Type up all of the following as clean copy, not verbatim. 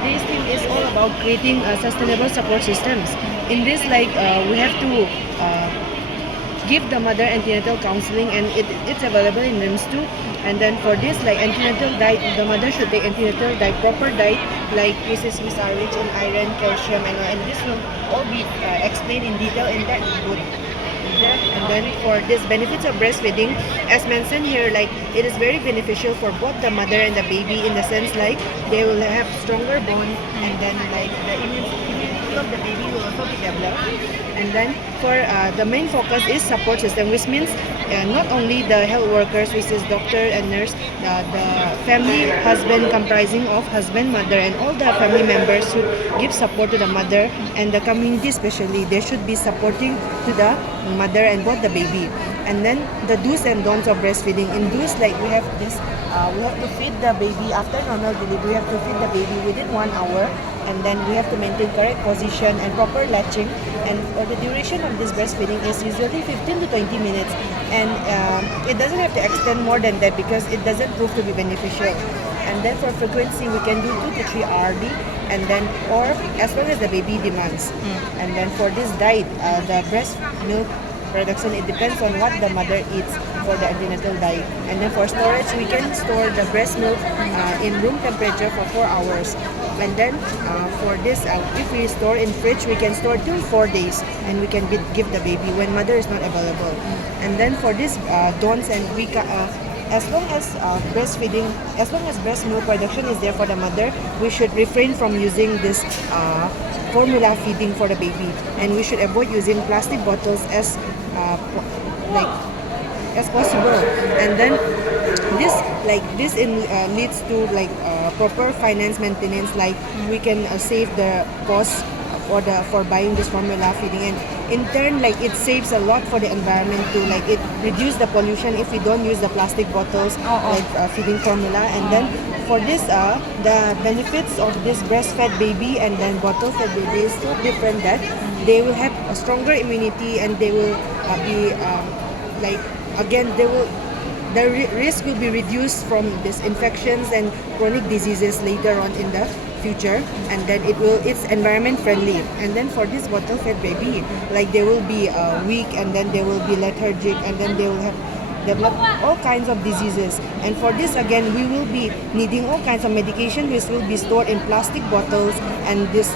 today's theme is all about creating sustainable support systems. In this, we have to give the mother antenatal counseling, and it's available in RIMS too. And then for this, like antenatal diet, the mother should take antenatal diet, proper diet, like pieces which are rich in iron, calcium, and this will all be explained in detail in that book. And then for this benefits of breastfeeding, as mentioned here, like it is very beneficial for both the mother and the baby, in the sense like they will have stronger bond, and then like the immunity of the baby will also be developed. And then for the main focus is support system, which means not only the health workers, which is doctor and nurse, the family husband comprising of husband, mother, and all the family members should give support to the mother, and the community especially, they should be supporting to the mother and both the baby. And then the do's and don'ts of breastfeeding. In do's, like we have this, we have to feed the baby after normal delivery. We have to feed the baby within 1 hour, and then we have to maintain correct position and proper latching. And the duration of this breastfeeding is usually 15 to 20 minutes, and it doesn't have to extend more than that because it doesn't prove to be beneficial. And then for frequency, we can do 2 to 3 RD, and then or as long as the baby demands. And then for this diet, the breast milk production, it depends on what the mother eats for the antenatal diet. And then for storage, we can store the breast milk in room temperature for 4 hours. And then for this, if we store in fridge, we can store till 4 days, and we can give the baby when mother is not available. And then for this don'ts, and we as long as breastfeeding, as long as breast milk production is there for the mother, we should refrain from using this formula feeding for the baby, and we should avoid using plastic bottles as possible. And then this leads to proper finance maintenance, like we can save the cost for buying this formula feeding, and in turn it saves a lot for the environment too, it reduce the pollution if we don't use the plastic bottles feeding formula. And then for this the benefits of this breastfed baby and then bottle fed baby is so different, that they will have a stronger immunity, and they will be the risk will be reduced from these infections and chronic diseases later on in the future. And then it's environment friendly. And then for this bottle fed baby, they will be weak, and then they will be lethargic, and then they will develop all kinds of diseases. And for this again, we will be needing all kinds of medication which will be stored in plastic bottles, and this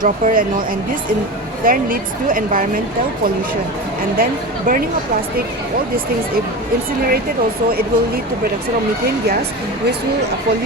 dropper and all, and this in turn leads to environmental pollution. And then burning of plastic, all these things, if incinerated also, it will lead to production of methane gas, which will pollute